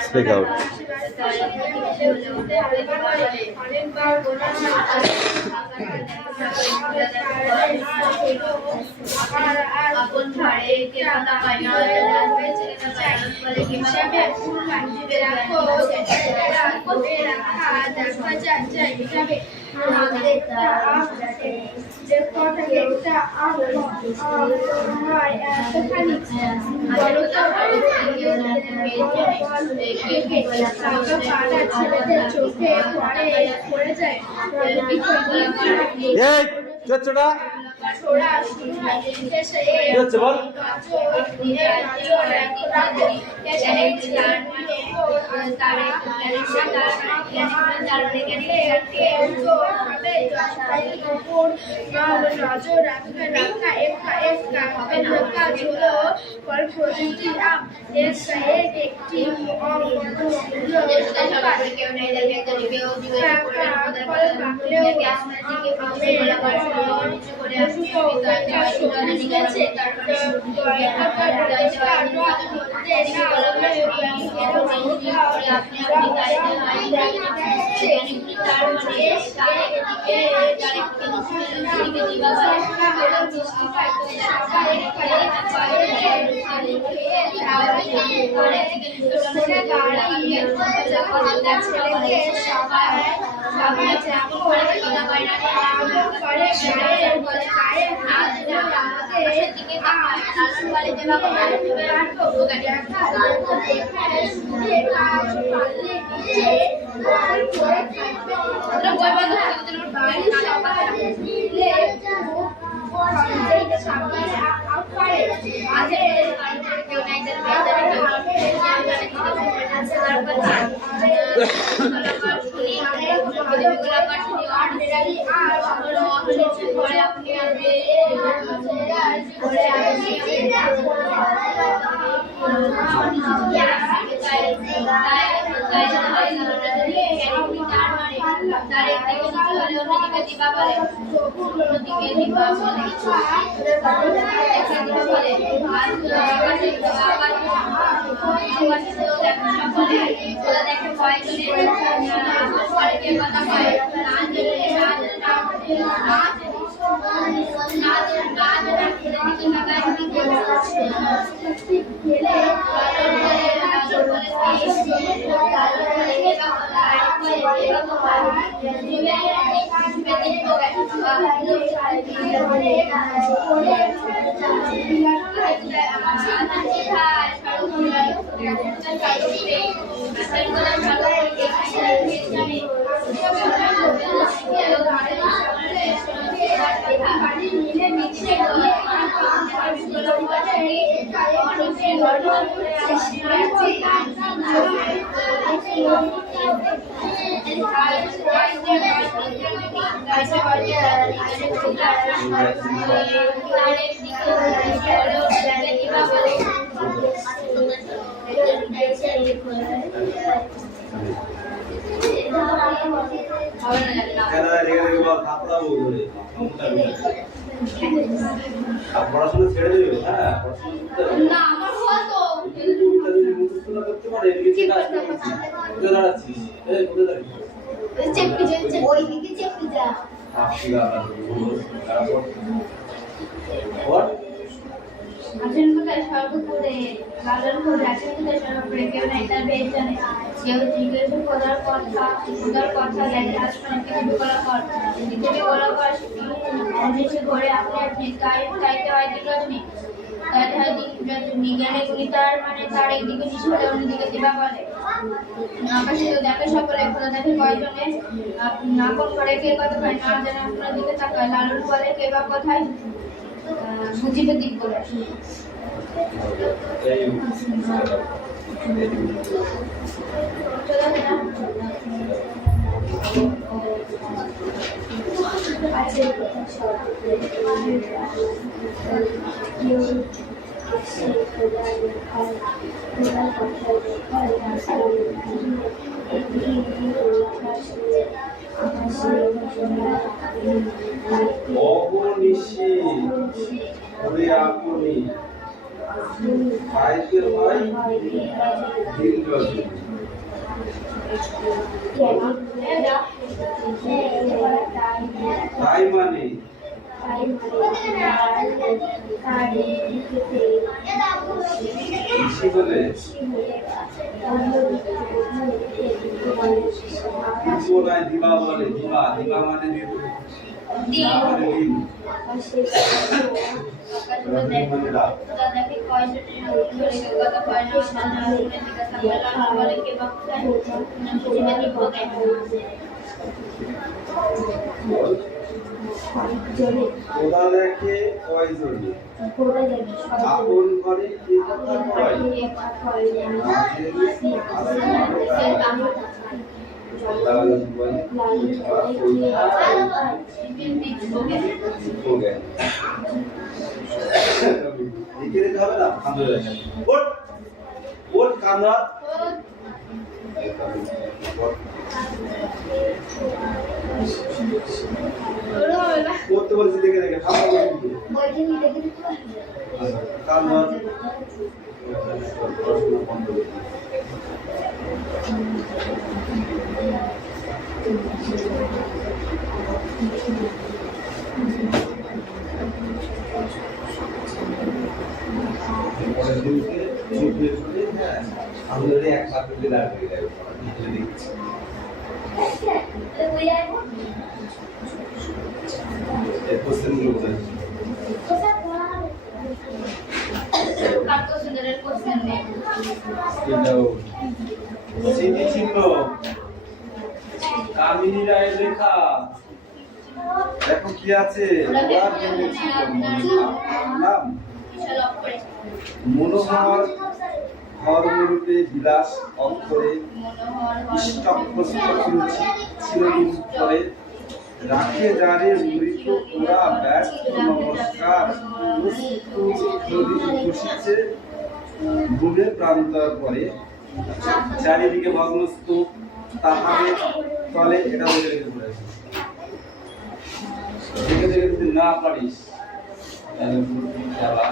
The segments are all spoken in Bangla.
Speak out. পড়াশোনা ছেড়ে দেবে? হ্যাঁ, না আমার হতো করতে পারে দাঁড়াচ্ছিস ওই দিকে চেপে যা আছেন কোথায় সর্বপুরে লালন করে আছেন কোথায় সর্বপুরে কেউ নাই তার বেশ জানে কেউ জিজ্ঞেস করার কথা দেখে আসবেন কিছু করার পর কিছু করার পর অনেকে ঘরে আপনি চাইতে হয় দিল তুমি তাহলে হয় বিজ্ঞানে গণিতার মানে তার একদিকে নিষ্ঠে অন্যদিকে দিবা বলে আকাশে তো দেখে সকলে খোলা দেখে কয়জনে আপন করে কে কথা হয় না জানে আপনার দিকে তাকায় লালন বলে কে বা কোথায় বুঝিবে দিক করে অবনিশি ওরে আপনি পাইতে হয় দিন রজনী। তাই মানে ঋষি বলে দিবা বলে দিবা দিবা মানে দিন মানে দিন দাদাকে পয়সা কথা পয়সা বলে কে খোদা দেখে কয়জনে আপন ঘরে কে কথা কয় লিখে দিতে হবে না ওট কান্দা করতে বলছি দেখে দেখে কান্দা আমাদের একসাথে দাঁড়িয়ে গেল কামিনী রায়ের লেখা দেখো কি আছে মনোহর ধর্মরূপে বিলাস অক্ষরে চিরদিন করে রাখে যারে মৃত ওরা ব্যর্থ নমস্কার খুশিছে ভূমে প্রান্তর করে চারিদিকে ভগ্ন স্তূপ তাহারে তলে এটা বলে রেখে পড়েছে দেখে দেখে যদি না পারিস তাহলে খেলা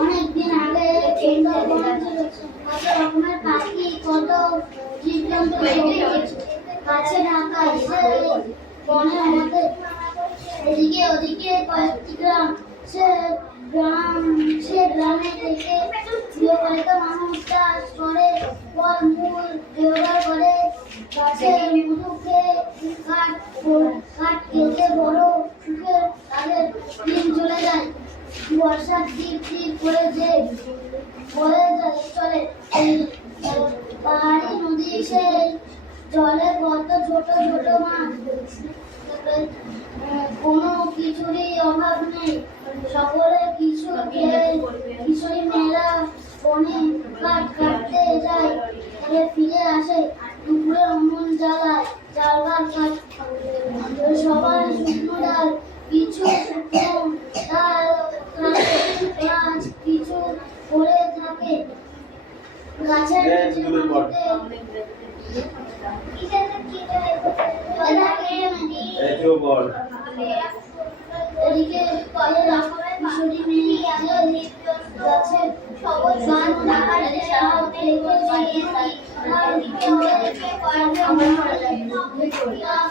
অনেকদিন আগে রকমের পাখি কত জীবজন্তু গাছে ঢাকা বনের মধ্যে এদিকে ওদিকে কয়েকটি গ্রাম সে গ্রামে থেকে গৃহপালিত মানুষ চাষ করে ফলমূল জোগাড় করে গাছের মধু খেয়ে কাঠ খেতে বড় সুখে তাদের দিন চলে যায়। বর্ষার টিপ টিপ করে যে বয়ে চলে পাহাড়ি নদী সে জলে কত ছোট ছোট মাছ কোনো কিছুরই অভাব নেই সকলে কিশোরী মেয়েরা বনে কাঠ কাটতে যায় তবে ফিরে আসে দুপুরে অমন জ্বালায় জালবার কাঠ সবাই শুকনো ডাল কিছু শুকনো ডাল কিছু পড়ে থাকে গাছের এদিকে কলে রাখার কিশোরী মেয়ে গাছের সবুজ গান ঢাকার সব থেকে জ্বালিয়ে তার দিকে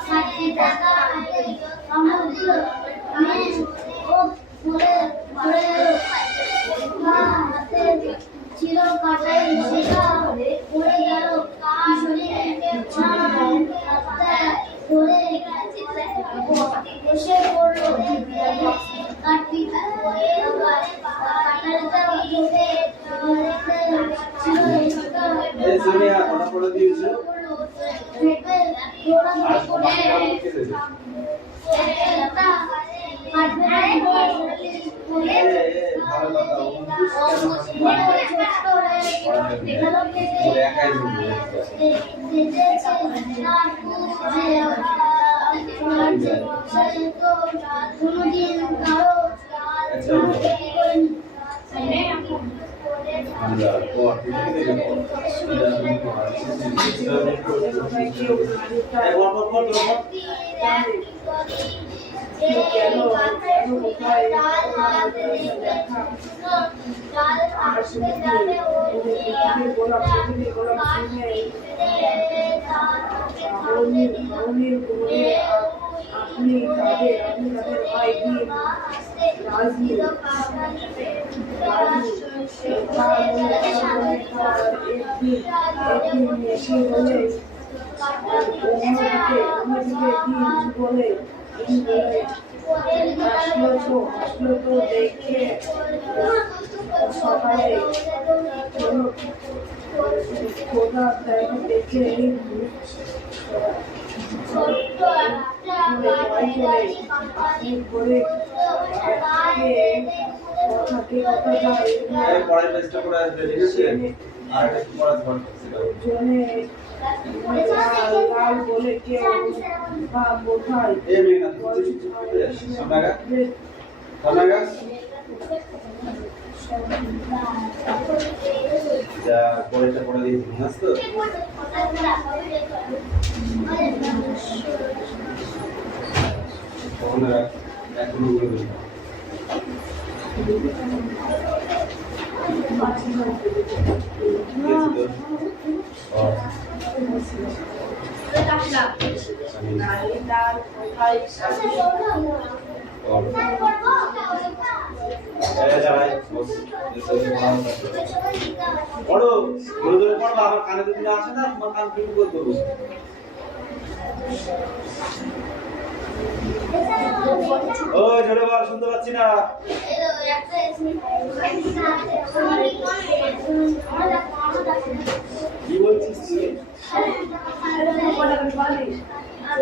খাটে টাকা আমার দিল মেয়ে ও পড়ে পড়ে হাতে ছিল কাটাই সেটা পড়ে গেল কিশোরী ধরে বসে পড়লো কাটবি কাটালটা উঠে সোনিয়া কথা বলে দিয়েছো আপনি তাদের ভাই রাজি এসে বলে আসলো তো দেখে সকালে খোদা দেখে পরের পেজটা করে আসবে, ঠিক আছে? আর একটু পড়া লাল বলে কেউ বা কোথায় এই মেঘনা সামনাগা সামনাগা যা পরেরটা পড়া দিয়েছি, বুঝছ তো? তখন এখন বলে দিই পড়ো ধরে ধরে পড়বা, আমার কানে যদি না আসে না তোমার কান কি করবো? ও জোরে বল, শুনতে পাচ্ছি না। কি বলছিস তুই?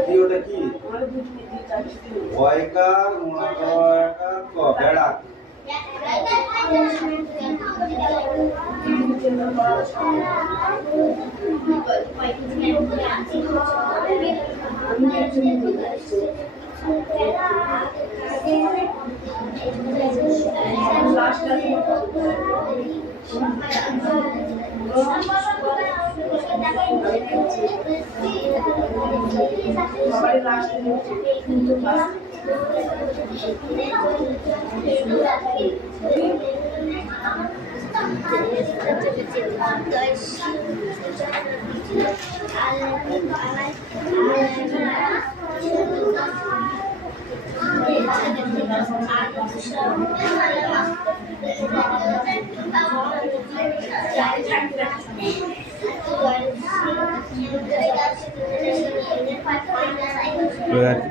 কি ওটা কি? ওয়াইকার মোনাকার ক বেড়া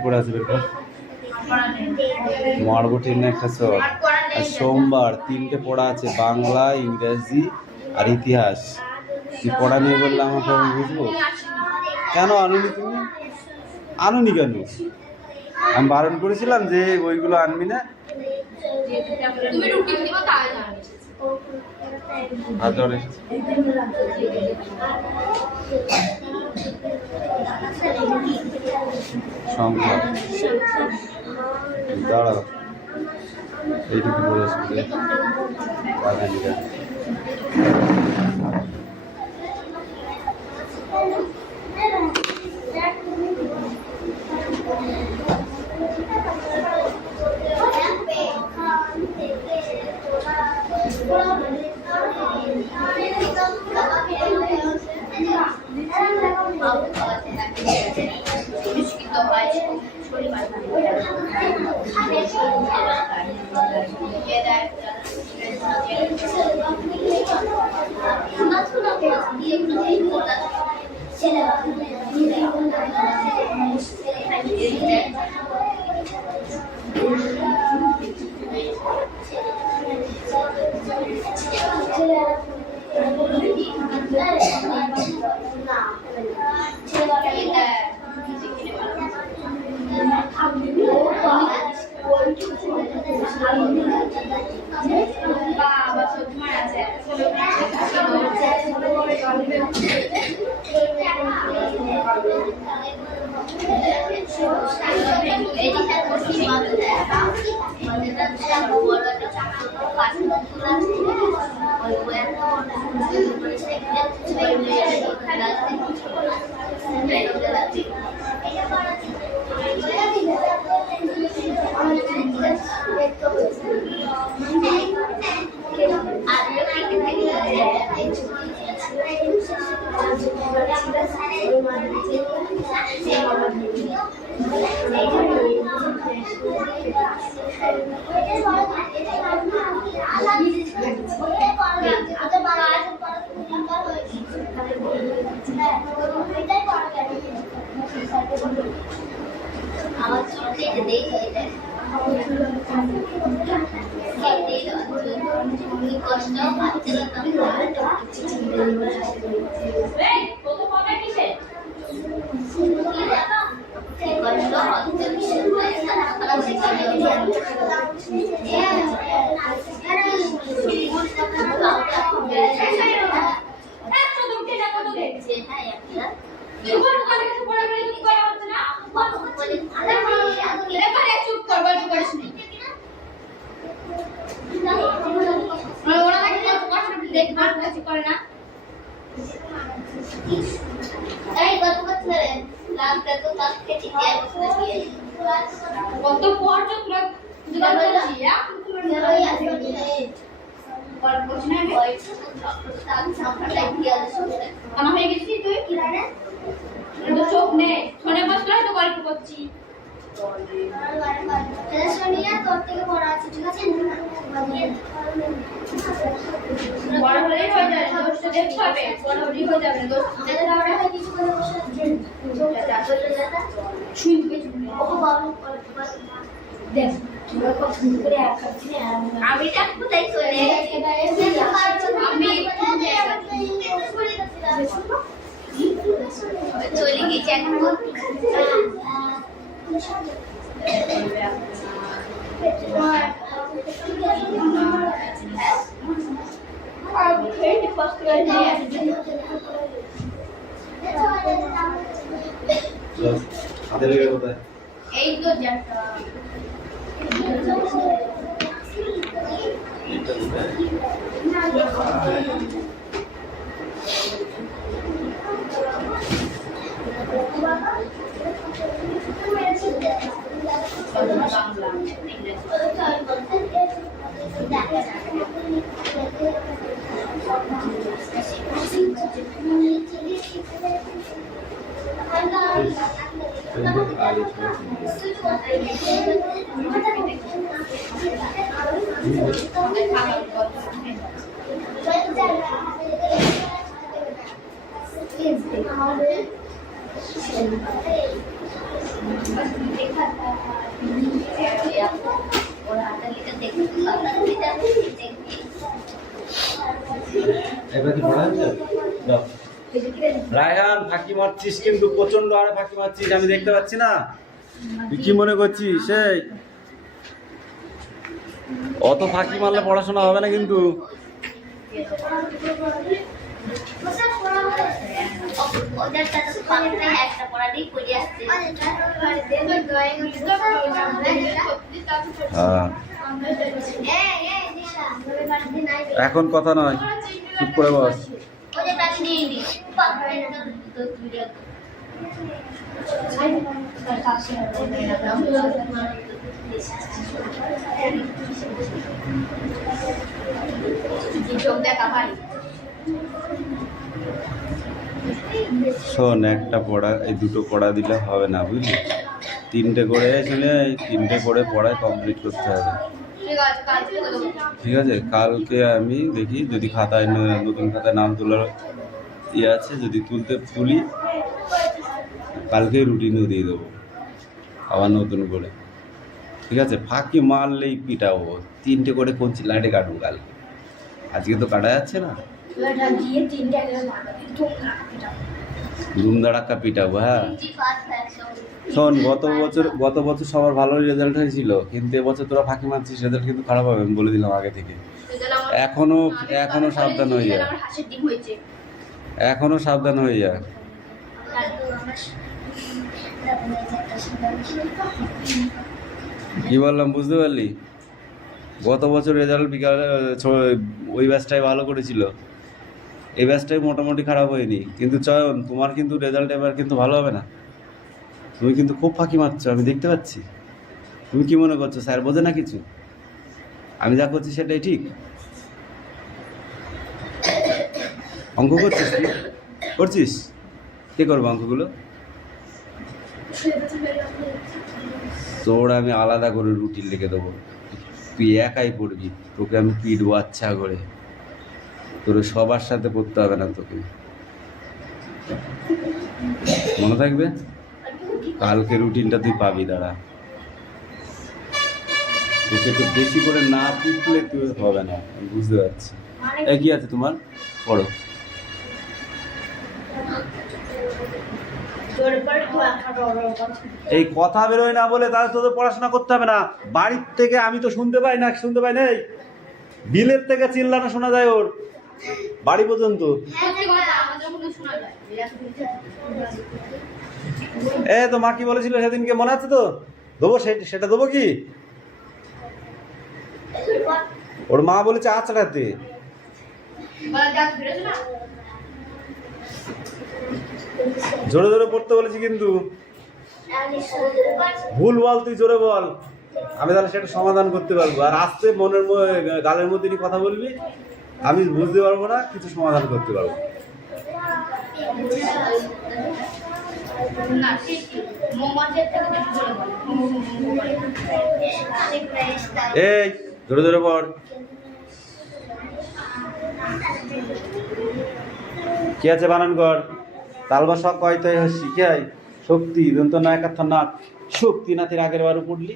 পড়ে আসবে মারবো ট্রেন একটা সব। আর সোমবার 3টে পড়া আছে, বাংলা, ইংরেজি আর ইতিহাস। তুই পড়া নিয়ে বললে আমাকে আমি বুঝবো? কেন আনুনি তুমি? আনুনি কেন? আমি বারণ করেছিলাম যে ওইগুলো আনবি না। সংখ্যা দাঁড়াও, এইটুকু বলে আসবে বাঙালিরা। Thank you. কত পড়ছো তোরা দুটো বলছি কানা হয়ে গেছিস তুই তো চোখ নেই শোনে বসলে তো গল্প করছি বড় হলেই হয়ে যাবে দোষটা দেখতে হবে বড় হলেই হয়ে যাবে দেখ আমি কোথায় চলে চলে গেছি এখন এই তো যাত্রা রায়হান ফাঁকি মারছিস কিন্তু প্রচন্ড হারে ফাঁকি মারছিস আমি দেখতে পাচ্ছি না তুই কি মনে করছিস সেই অত ফাঁকি মারলে পড়াশোনা হবে না কিন্তু এখন কথা নয় চুপ করে বস শোন একটা পড়া এই দুটো পড়া দিলে হবে না বুঝলি তিনটে করে শুনে তিনটে করে পড়ায় কমপ্লিট করতে হবে ঠিক আছে কালকে আমি দেখি যদি খাতায় নতুন খাতায় নাম তোলার ইয়ে আছে যদি তুলি কালকে রুটিনও দিয়ে দেবো আবার নতুন করে ঠিক আছে ফাঁকি মারলেই পিটাবো তিনটে করে কোন লাইটে কাটবো কালকে আজকে তো কাটা যাচ্ছে না ধুমধাড়াক্কা পিটাবো হ্যাঁ শোন গত বছর সবার ভালো রেজাল্ট হয়েছিল কিন্তু এবছর তোরা ফাঁকি মারছিস রেজাল্ট কিন্তু খারাপ হবে আমি বলে দিলাম আগে থেকে এখনো সাবধান হয়ে যা এখনো সাবধান হয়ে যা কি বললাম বুঝতে পারলি গত বছর রেজাল্ট ওই ব্যাচটাই ভালো করেছিল এই ব্যাচটাই মোটামুটি খারাপ হয়নি কিন্তু চয়ন তোমার কিন্তু রেজাল্ট এবার কিন্তু ভালো হবে না তুমি কিন্তু খুব ফাঁকি মারছো আমি দেখতে পাচ্ছি তুমি কি মনে করছো স্যার বোঝে না কিছু আমি যা করছি সেটাই ঠিক অঙ্ক করছিস তুই করছিস কে করবো অঙ্কগুলো তোর আমি আলাদা করে রুটিন লিখে দেবো তুই একাই পড়বি তোকে আমি পিটবো আচ্ছা করে তোর সবার সাথে পড়তে হবে না তোকে মনে থাকবে কালকে রুটিনটা তুই পাবি দাঁড়া তোকে একটু বেশি করে না পিটলে তুই হবে না, আমি বুঝতে পারছি। এই কি আছে তোমার, পড়ো। এই কথা বেরোয় না বলে তাহলে তোদের পড়াশোনা করতে হবে না। বাড়ির থেকে আমি তো শুনতে পাই না, শুনতে পাই নেই, বিলের থেকে চিল্লানো শোনা যায় ওর বাড়ি পর্যন্ত। এ তো মা কি বলেছিল সেদিনকে, মনে আছে তো? দেবো সেটা দেবো কি? ওর মা বলেছে আচড়াতে। জোরে জোরে পড়তে বলেছি কিন্তু, ভুল বল তুই জোরে বল, আমি তাহলে সেটা সমাধান করতে পারবো। আর আস্তে মনের গালের মধ্যে নিয়ে কথা বলবি, আমি বুঝতে পারবো না, কিছু সমাধান করতে পারবো। এই জোরে জোরে পড়। কি আছে বানান কর? তালবা সব কয়তো শিখাই শক্তি দন্ত নয় কথা নাক শক্তি নাথের আগের বারও পড়লি।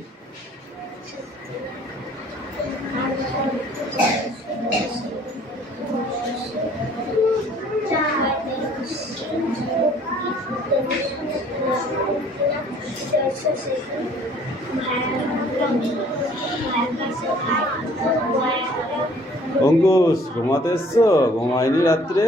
অঙ্কুশ ঘুমাতে এসছো? ঘুমায়নি রাত্রে?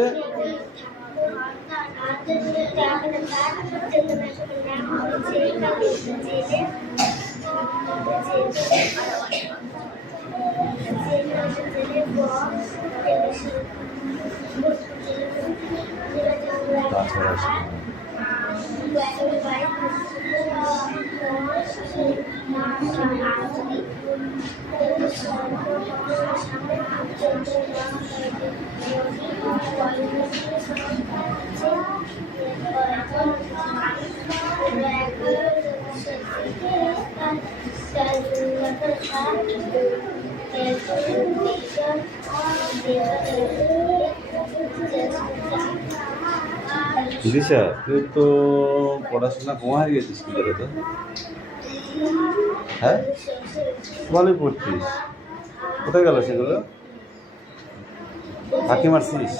দিশা তুই তো পড়াশোনা কমা হয়ে গেছিস কি করে? তো হ্যাঁ ভালোই পড়তিস, কোথায় গেল সেগুলো? ফাঁকি মারছিস?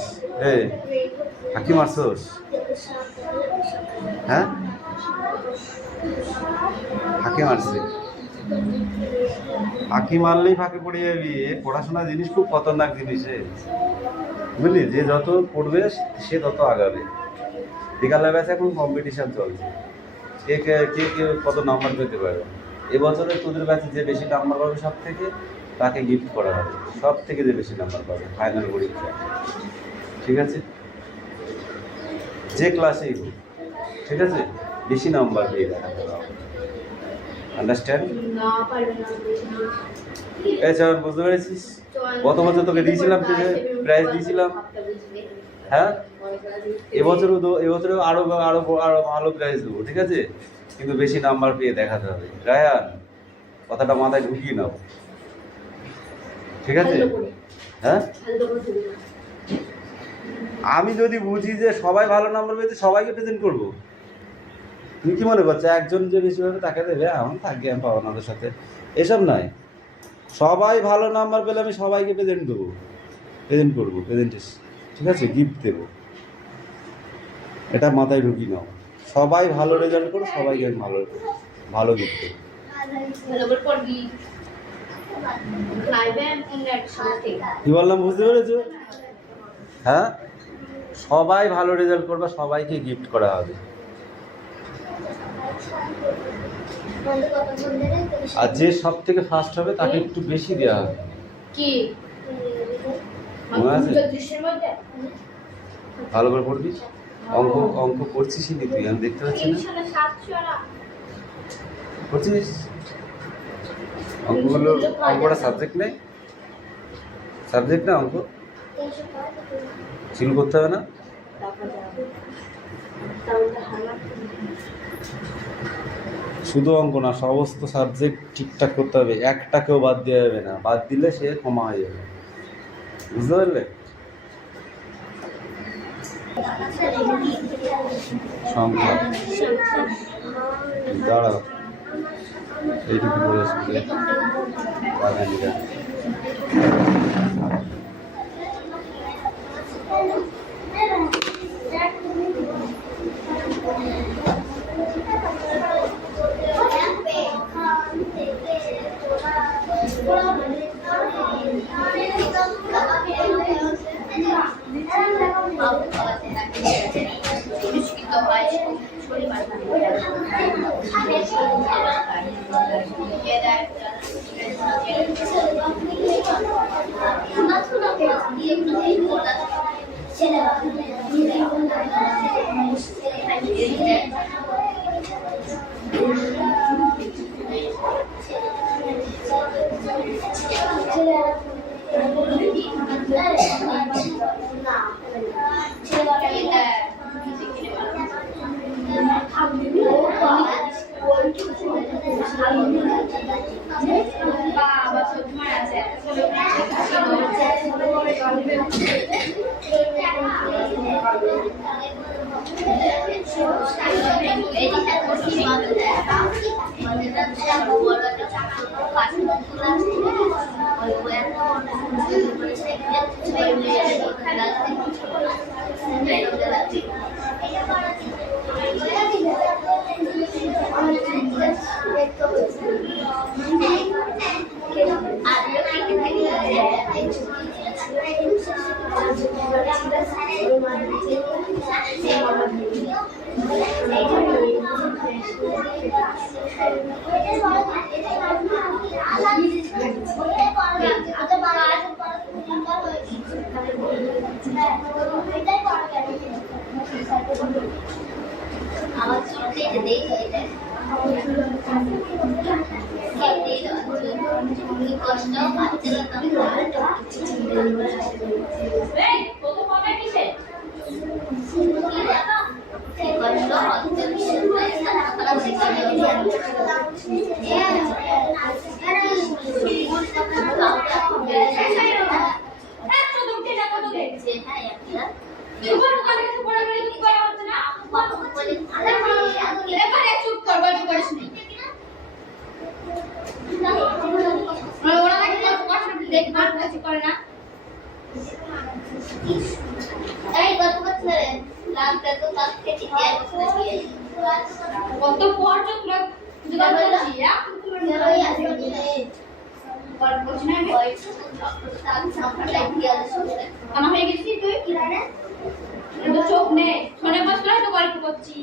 ফাঁকি মারছোস? হ্যাঁ ফাঁকি মারছি? ফাঁকি মারলেই ফাঁকি পড়ে যাবি। পড়াশোনা জিনিস খুব খতরনাক জিনিস, বুঝলি? যে যত পড়বে সে তত আগাবে। বিকালে ব্যাচে এখন কম্পিটিশন চলছে, কে কে কে কে কত নাম্বার পেতে পারবে। এবছরে তোদের ব্যাচে যে বেশি নাম্বার পাবে সব থেকে তাকে গিফট করা হবে, সব থেকে যে বেশি নাম্বার পাবে ফাইনাল পরীক্ষা। ঠিক আছে, যে ক্লাসেই হোক, ঠিক আছে, বেশি নাম্বার পেয়ে দেখাতে হবে। আন্ডারস্ট্যান্ড? এই চল, বুঝতে পেরেছিস? গত বছর তোকে দিয়েছিলাম, প্রাইজ দিয়েছিলাম, হ্যাঁ? এবছরেও আরো আরো আরো ভালো প্রাইজ দেবো, ঠিক আছে? কিন্তু বেশি নাম্বার পেয়ে দেখাতে হবে। রায়ান, কথাটা মাথায় ঢুকিয়ে নাও, ঠিক আছে? হ্যাঁ, আমি যদি বুঝি যে সবাই ভালো নাম্বার পেয়েছে সবাইকে প্রেজেন্ট করবো, তুমি কি মনে করছো একজন যে বেশি পাবে তাকে দেবে? আমার থাকবে, আমি পাবো না ওদের সাথে, এসব নয়। সবাই ভালো নাম্বার পেলে আমি সবাইকে প্রেজেন্ট দেবো, প্রেজেন্ট করবো, প্রেজেন্টেশন, ঠিক আছে, গিফট দেবো। এটা মাথায় ঢুকি নাও, সবাই ভালো রেজাল্ট করো, সবাইকে আমি ভালো ভালো গিফট দেবো। কি বললাম বুঝতে পেরেছো? হ্যাঁ, সবাই ভালো রেজাল্ট করবে, সবাইকে গিফট করা হবে। আর যে সব থেকে ফার্স্ট হবে তাকে একটু বেশি দেওয়া হবে। কি মনে আছে? ভালো করে পড়বি। অঙ্ক অঙ্ক করছিস নি তুই? আমি দেখতে পাচ্ছি না করছিস। অঙ্কগুলো, অঙ্কটা সাবজেক্ট নেই, সাবজেক্ট না অঙ্ক, চিল করতে হবে না। শুধু অঙ্ক না, সমস্ত সাবজেক্ট ঠিকঠাক করতে হবে, একটাকেও বাদ দেওয়া যাবে না, বাদ দিলে সে ক্ষমা হয়ে যাবে, বুঝতে পারলে? সংখ্যা দাঁড়াও, এইটুকু করে স্কুলে বাঙালিরা। চোখ নেই শোনে বসলে হয়তো গল্প করছি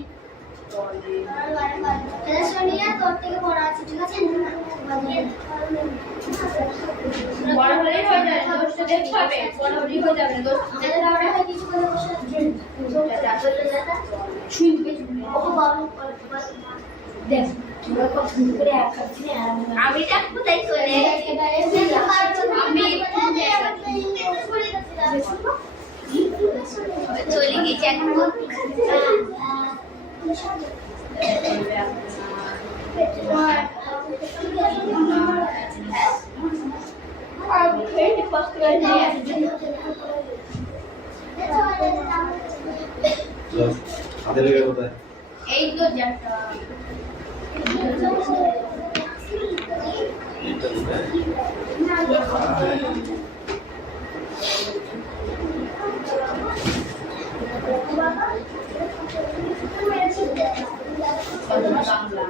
তোর থেকে বড় আছে ঠিক আছে বড় হলেই হয়ে যায় দোষ তো দেখতে হবে বড় হলেই হয়ে যাবে না দোষ যাদের আমরা হয় কিছু করে বসে শুনবে ওকে বাবু দেখ তোরা কত সুন্দর করে এক করছিস আমি দেখবো তাই চলে আমি চলে গেছি এখন হাতে লেগে কোথায়? এই তো যাটা বাংলা